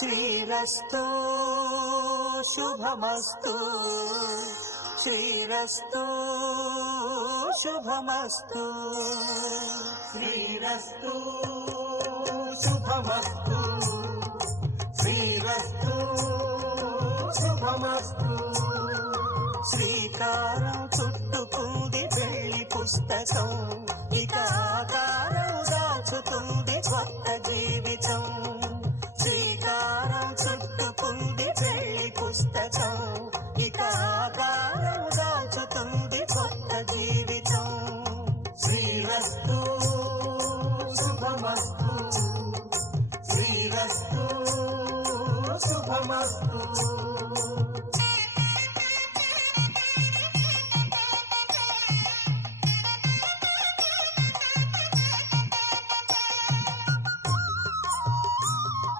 శ్రీరస్తు శుభమస్తు శ్రీరస్తు శుభమస్తు శ్రీరస్తు శుభమస్తు శ్రీరస్తు శుభమస్తు శ్రీకారం చుట్టుకుంది పెళ్లి పుస్తకం ఇక ఆకారం దాచుతుంది కొత్త జీవితం శ్రీకారం చుట్టుకుంది పెళ్లి పుస్తకం ఇక ఆకారం దాచుతుంది కొత్త జీవితం శ్రీరస్తు శుభమస్తు శ్రీరస్తు శుభమస్తు